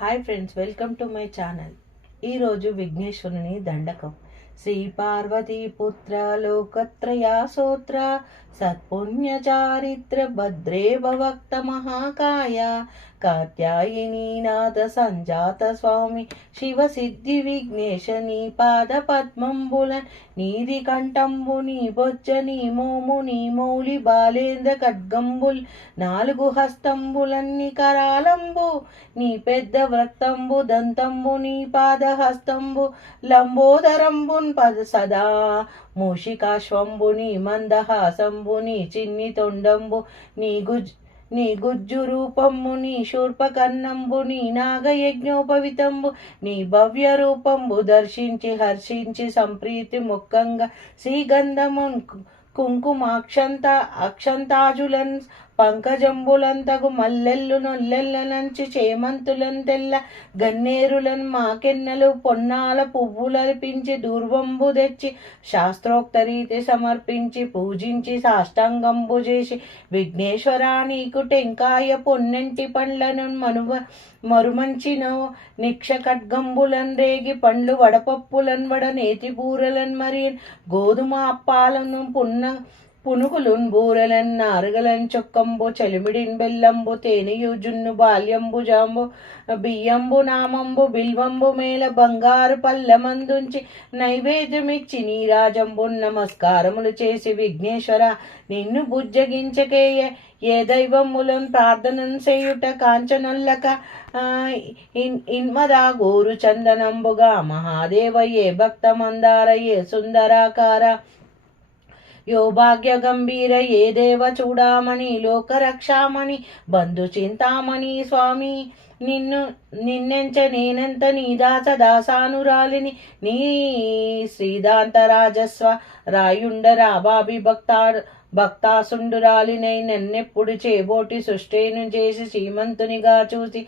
Hi friends welcome to my channel. ఈరోజు విఘ్నేశ్వరుని దండకం. శ్రీ పార్వతీ పుత్ర లోకత్రయా సోత్ర సత్పుణ్య చారిత్ర భద్రే భక్త మహాకాయ కాత్యాయని నాథ సంజాత స్వామి శివ సిద్ధి విఘ్నేశ నీ పాద పద్మంబులన్ నీది కంఠంబు నీ బొజ్జ నీ మోము నీ మౌలి బాలేంద్ర ఖడ్గంబుల్ నాలుగు హస్తంబులన్ని కరాలంబు నీ పెద్ద వ్రక్తంబు దంతంబు నీ పాద హస్తంబు లంబోదరంబున్ పద సదా మూషికాశ్వంబు నీ మందహాసంబు నీ చిన్ని తొండంబు నీ గుజ్ నీ గుజ్జు రూపంబు నీ శూర్పకన్నంబు నీ నాగయజ్ఞోపవితంబు నీ భవ్య రూపంబు దర్శించి హర్షించి సంప్రీతి ముఖంగా శ్రీగంధము కుంకుమాక్షంత అక్షంతాజులన్ పంకజంబులంతగు మల్లెల్లు నొల్లెల్లనంచు చేమంతులం తెల్ల గన్నేరులన్ మాకెన్నెలు పొన్నాల పువ్వులర్పించి దూర్వంబు తెచ్చి శాస్త్రోక్త రీతి సమర్పించి పూజించి సాష్టాంగంబు చేసి విఘ్నేశ్వరా నీకు టెంకాయ పొన్నెంటి పండ్లను మనువ మరుమంచిన నిక్ష ఖడ్గంబులన్ రేగి పండ్లు వడపప్పులన్ వడ నేతి బూరలన్ మరి గోధుమ అప్పాలను పున్న పునుగులున్ బూరెలన్ నారుగలన్ చొక్కంబు చలిమిడిన్ బెల్లంబు తేనెయు జున్ను బాల్యంబు జాంబు బియ్యంబు నామంబు బిల్వంబు మేల బంగారు పల్లెమందుంచి నైవేద్యమిచ్చి నీరాజంబు నమస్కారములు చేసి విఘ్నేశ్వర నిన్ను బుజ్జగించకేయే ఏ దైవములం ప్రార్థన చేయుట కాంచనొల్లక ఇన్మదా గోరు చందనంబుగా మహాదేవ ఏ భక్త మందార ఏ సుందరాకార యో భాగ్య గంభీర ఏ దేవ చూడామణి లోకరక్షామణి బంధు చింతామణి స్వామి. నిన్ను నిన్నెంచ నేనెంత నీ దాస దాసానురాలిని నీ శ్రీదాంత రాజస్వ రాయుండ రాబాబి భక్తాడు భక్తాసుండురాలినై నన్నెప్పుడు చేబోటి సృష్టేను చేసి శ్రీమంతునిగా చూసి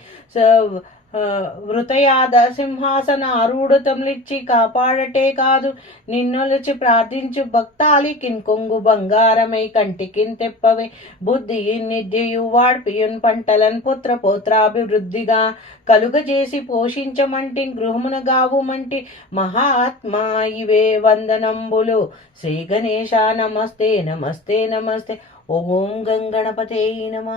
వృతయాద సింహాసన ఆరూఢతములిచ్చి కాపాడటే కాదు. నిన్నులిచి ప్రార్థించు భక్తాలి కిన్కొంగు బంగారమై కంటికిన్ తెప్పవే. బుద్ధి నిద్యయు వాడ్పియున్ పంటలన్ పుత్ర పోత్రాభివృద్ధిగా కలుగజేసి పోషించమంటి గృహమున గావుమంటి మహాత్మా ఇవే వందనంబులు. శ్రీ గణేశ నమస్తే నమస్తే నమస్తే. ఓం గంగణపతే నమ.